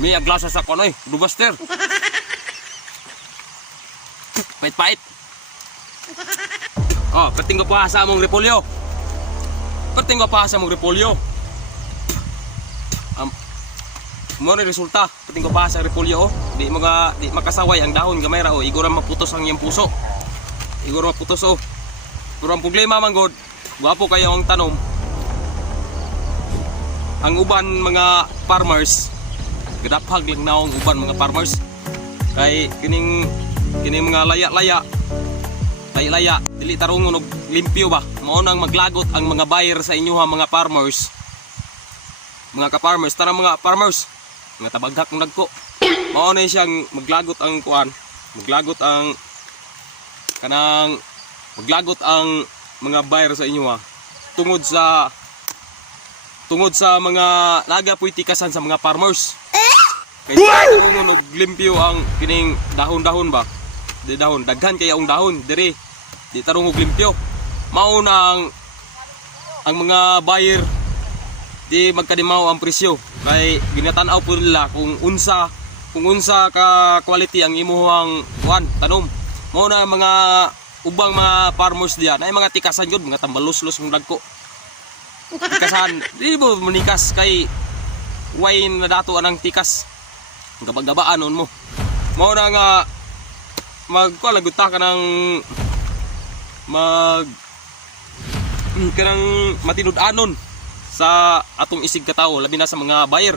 Kami aglasa sa kunoy, Bluebuster. Pait-pait. Oh, perting ko pa sa mong repolyo. Perting ko pa sa mong repolyo. Mo ni resulta, perting ko pa sa repolyo oh. Di makasaway ang dahon gamay ra oh. Igura maputos ang iyang puso. Igura maputos oh. Pero ang problema man god, gwapo kayo ang tanom. Ang uban mga farmers, gadaphag lang na ang uban mga farmers. Kay kining mga laya-laya, dili tarungon og limpyo ba. Mao nang maglagot ang mga buyer sa inyo ha mga farmers. Mga ka-farmers, tanang mga farmers, mga tabaghak ng nagko. Mao na siyang maglagot ang kuan, maglagot ang mga buyer sa inyo ha. Tungod sa mga nagapoy tikasan sa mga farmers. Kaya tarungon og limpyo ang kining dahon-dahon ba. Di dahon, daghan kaya ang dahon dire. Di tarong og limpyo. Mao na ang mga buyer di magkadimaw ang presyo. Kay ginatan-aw po nila kung unsa ka quality ang imuhang kuan tanom. Mao na mga ubang mga farmers diyan ay mga tikasan yun, mga tambalos-los mong dagko. Tikasan, di mo manikas kay wine na dato anang tikas. Gabagabaan nun mo. Mao na nga magkualaguta ka ng kanang matinud-anon sa atong isig katao labi na sa mga buyer.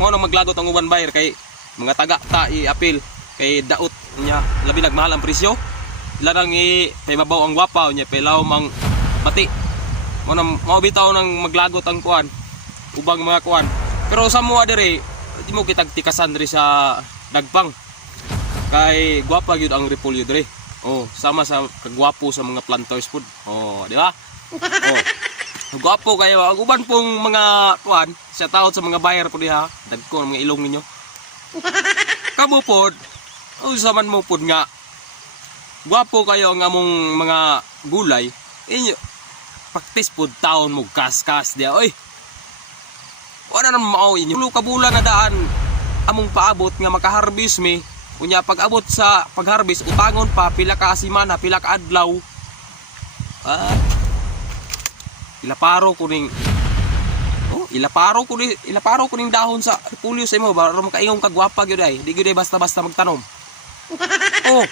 Mao nang maglagot ang uban buyer kay mga taga ta i-appeal kay daot nya labi nagmahal ang presyo. Larang pay mabaw ang gwapa nya pelaw mang bati. Mao bitaw nang maglagot ang kuan ubang mga kuan. Pero sa mo dire di mo kitag tikasan dire sa dagpang. Kay gwapa gyud ang repolyo dire. Oh, sama sa kagwapo sa mga planters food. Oh, di ba? Oh. Gwapo kayo ang uban pong mga kuan sa taod sa mga buyer po diha. Dagko ang mga ilong ninyo. Kamo pod, usa man mo pod nga gwapo kayo ang among mga gulay. Inyo practice pod taon mo kas-kas dia oy. Wala nang mao inyo. Luka bulan na daan among paabot nga makaharvest mi. Unya pag-abot sa pag-harvest utangon pa pila ka semana, pila ka adlaw. Ilaparo ko ning dahon sa repolyo sa imo para makaingong kagwapa gyud ay. Di gyud ay basta-basta magtanom. Oh.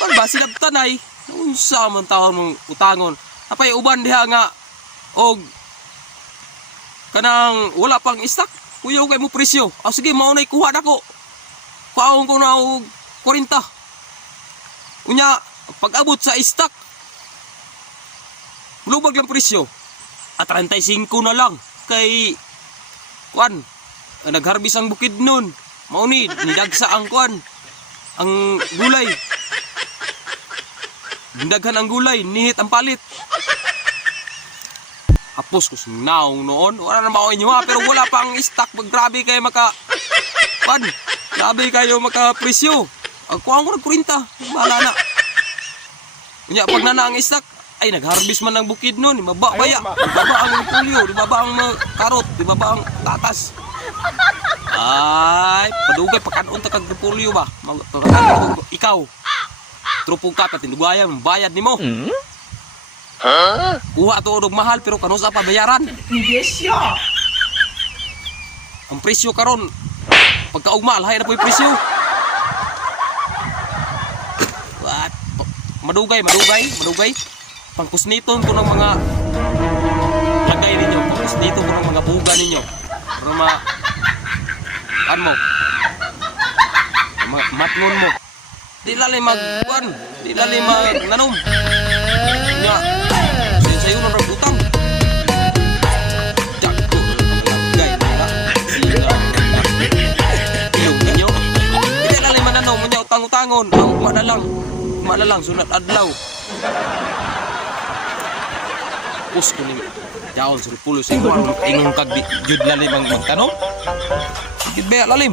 Pag ba sinabtanay, unsa man taon mong utangon. Apay uban diha nga og kanang wala pang stock. Kuyaw kay mo presyo. Sige mao nay kuha nako. Kuhaon ko na og 40. Unya pag-abot sa stock lubag lang presyo. At 35 na lang kay kuan. Nagharbis ang bukid nun. Mao ni nidagsa ang kuan. Ang gulay. Daghan ang gulay, nihit ang palit. Apos ko naong noon. Wala na mao inyo ha, pero wala pang stock. Grabe kayo kuan. Grabe kayo maka-presyo. Kuha ko ng 40. Bahala na. Unya pag na ang stock, ay nag-harvest man ng bukid nun. Ibaba baya. Ibaba ang repolyo. Ibaba ang karot. Ibaba ang tatas. Ay, padugay pagkanon ta kag repolyo ba? Ikaw. Trupong ka patindugaya, bayad nimo. Kuha to og mahal pero kano sa pabayaran? Ang presyo karon pagkaugma lahay na po 'yung presyo. What? Madugay. Pangkusniton ko ng mga lagay ninyo, pangkusniton ko ng mga buga ninyo. Para matngon mo. Di lali magkuan, di lali magnanom. Nga, sayo na utang. Jago, lagay nila. Iyong ninyo. Di lali mananom, munya utang-utangon. Malalang, sunat adlaw. Pus ko ni jaon sa repolyo sa ingon kag di jud lalim ang magtanong. Gid ba lalim?